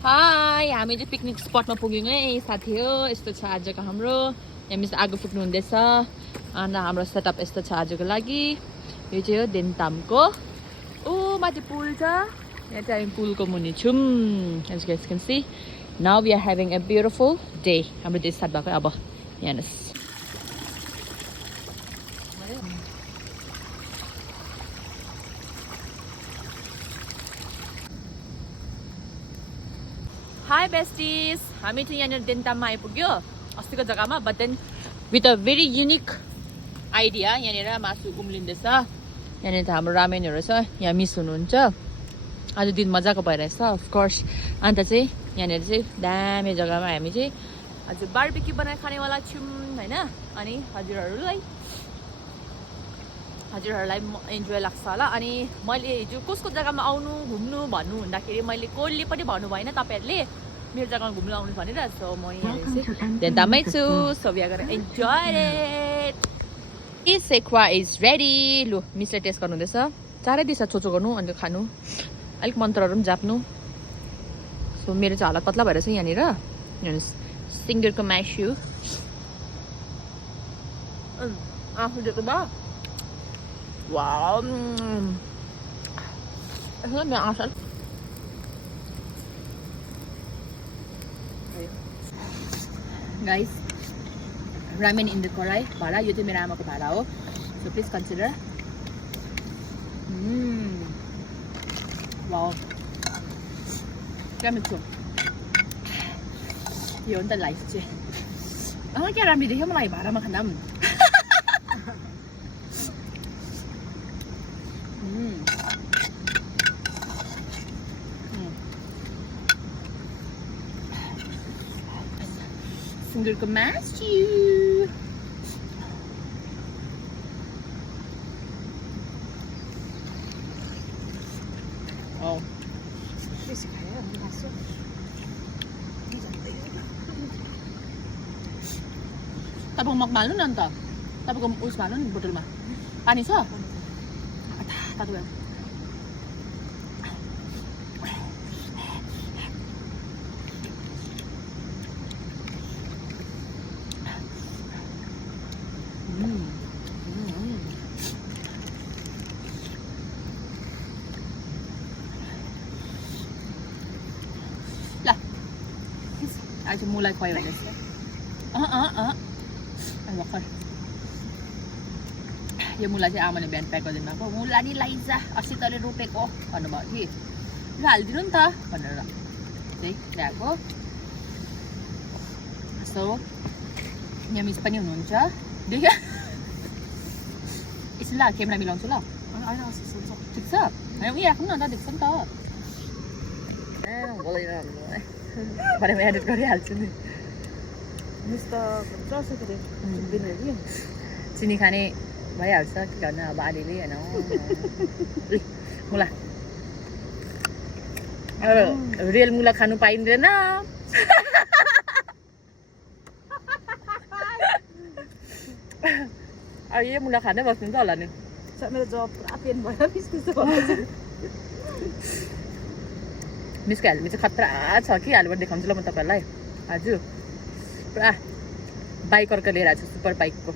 High हामी चाहिँ picnic स्पटमा पुग्यौँ है साथी हो। यस्तो छ आजको हाम्रो। यहाँ मिस आगो फुक्नु हुँदैछ अन्त हाम्रो सेटअप यस्तो छ आजको लागि। यो चाहिँ हो देन्तामको माथि पुल छ। यहाँ चाहिँ हामी पुलको मुनि छौँ। As you guys can see, now we are having a beautiful day. हाम्रो डे स्टार्ट भएको अब हेर्नुहोस्। हाई बेस्टिज, हामी चाहिँ यहाँनिर देन्ताममा आइपुग्यो अस्तिको जग्गामा। But then with a very unique idea. यहाँनिर मासु उम्लिँदैछ। यहाँनिर त हाम्रो रामेनहरू छ। यहाँ मिस हुनुहुन्छ। आज दिन मजाको भइरहेछ अफकोर्स। अन्त चाहिँ यहाँनिर चाहिँ दामी जग्गामा हामी चाहिँ आज बारबेक्यू बनाएर खानेवाला छौँ होइन। अनि हजुरहरूलाई इन्जोय लाग्छ होला। अनि मैले हिजो कसको जग्गामा आउनु घुम्नु भन्नु हुँदाखेरि मैले कोहीले पनि भन्नु भएन तपाईँहरूले मेरो जग्गामा घुम्नु आउनु भनेर। सो म यहाँ चाहिँ देन्तामै छु। So we are gonna enjoy it. Sekuwa is ready. लु मिसले टेस्ट गर्नु हुँदैछ। चारै दिशा छोचो गर्नु अन्त खानु। अलिक मन्त्रहरू पनि जाप्नु। सो मेरो चाहिँ हालत पत्ला भएर चाहिँ यहाँनिर हेर्नुहोस् सिङ्गरको मासु आफू दिएको भयो। Wow. Guys, ramen in the karai. भाडा यो चाहिँ मेरो आमाको भाडा हो। So please consider. Wow. क्या मिठो। यो हो नि त लाइफ चाहिँ। क्या राम्रो देख्यो मलाई भाडामा खाँदा पनि। Singgurko masu. Oh. Tapos magmalo na ito. Tapos kung usmalo na botol ma. Panis oh. Tato yan. आज मुला खुवायो भने भर्खर यो मुला चाहिँ आमाले बिहान प्याक गरिदिनु भएको। मुला नि लाइजा अस्ति तैँले रोपेको भन्नुभयो कि ल हालिदिनु नि त भनेर त्यही ल्याएको। सो यहाँ मिस पनि हुनुहुन्छ देख्यो। एकछिन ल क्यामेरा मिलाउँछु ल। ठिक छ उयो राख्नु न त देख्छ नि त। भरे म एडिट गरिहाल्छु नि। चिनी खाने भइहाल्छ के गर्नु अब अलिअलि होइन। मुला रियल मुला खानु पाइँदैन। अब यो मुला खाँदै बस्नुहुन्छ होला नि। मेरो जब पुरा पेन भयो मिसको हेलमेट चाहिँ खतरा छ कि हेलमेट देखाउँछु ल म तपाईँहरूलाई। हजुर पुरा बाइक अर्को लिएर आएको छु सुपर बाइकको।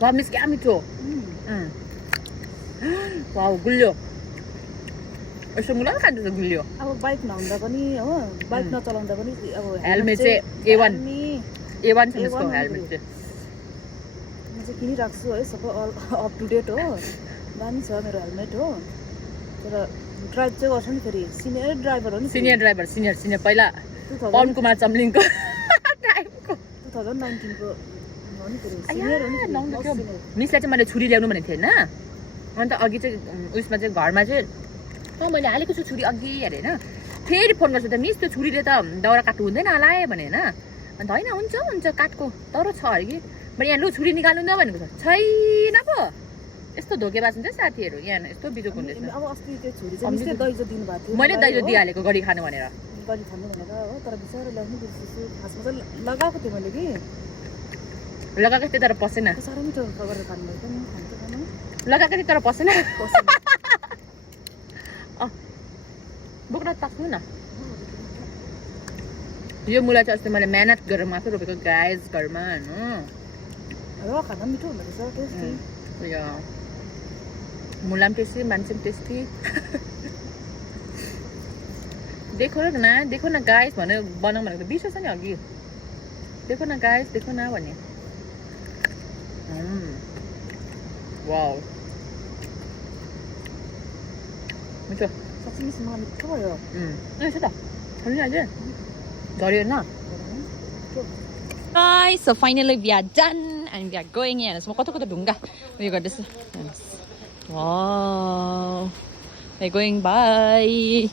वा मिस क्या मिठो। वा गुलियो यसो मुला खाँदैछ गुलियो। अब बाइक नहुँदा पनि हो बाइक नचलाउँदा पनि अब हेलमेट चाहिँ A1 छ मिसको हेलमेट चाहिँ। म चाहिँ किनिराख्छु है सबै अप टु डेट हो। दामी छ मेरो हेलमेट हो। तर ड्राइभ चाहिँ गर्छ नि फेरि सिनियर ड्राइभर हो नि। सिनियर पहिला पवन कुमार चम्लिङको टाइमको 2019 को हो नि फेरि सिनियर हो नि। मिसलाई चाहिँ मैले छुरी ल्याउनु भनेको थिएँ होइन। अन्त अघि चाहिँ उयसमा चाहिँ घरमा चाहिँ मैले हालेको छु छुरी अघि अरे होइन। फेरि फोन गर्छु त मिस त्यो छुरीले त दाउरा काट्नु हुँदैन होला है भने होइन। अन्त होइन हुन्छ काटको तर छ अरे कि मैले यहाँ लु छुरी निकाल्नु न भनेको छ। छैन पो यस्तो धोकेबाज हुन्छ साथीहरू यहाँ यस्तो बिजोक हुँदैछ। अब अस्ति त्यो छुरी चाहिँ मिसले दैलो दिनुभएको थियो। मैले दैलो दिइहालेको गरी खानु भनेर गरी खानु भनेर हो। तर बिचरा ल्याउनु बिर्सेछु। खासमा चाहिँ लगाएको थिएँ मैले कि लगाएको थिएँ तर पसेन। साह्रै मिठो गरेर खानुभएको नि खानु लगाएको थिएँ तर पसेन। बोक्रा ताक्नु न यो मुला चाहिँ अस्ति मैले मेहनत गरेर मात्र रोपेको गाइस घरमा हैन र खाना मिठो हुँदो रहेछ टेस्टी उयो मुला पनि टेस्टी मान्छे पनि टेस्टी देखो न गाइस भनेर बनाउँ भनेको त बिर्सेछ नि अघि देखो न गाइस देखो न भन्ने वाउ मिठो साँच्चै मिठो मिठो भयो यसो त खानु अझै झऱ्यो न Guys, so finally we are done and we are going in. So, kota ढुङ्गा उयो गर्दैछ. Wow. We're going by.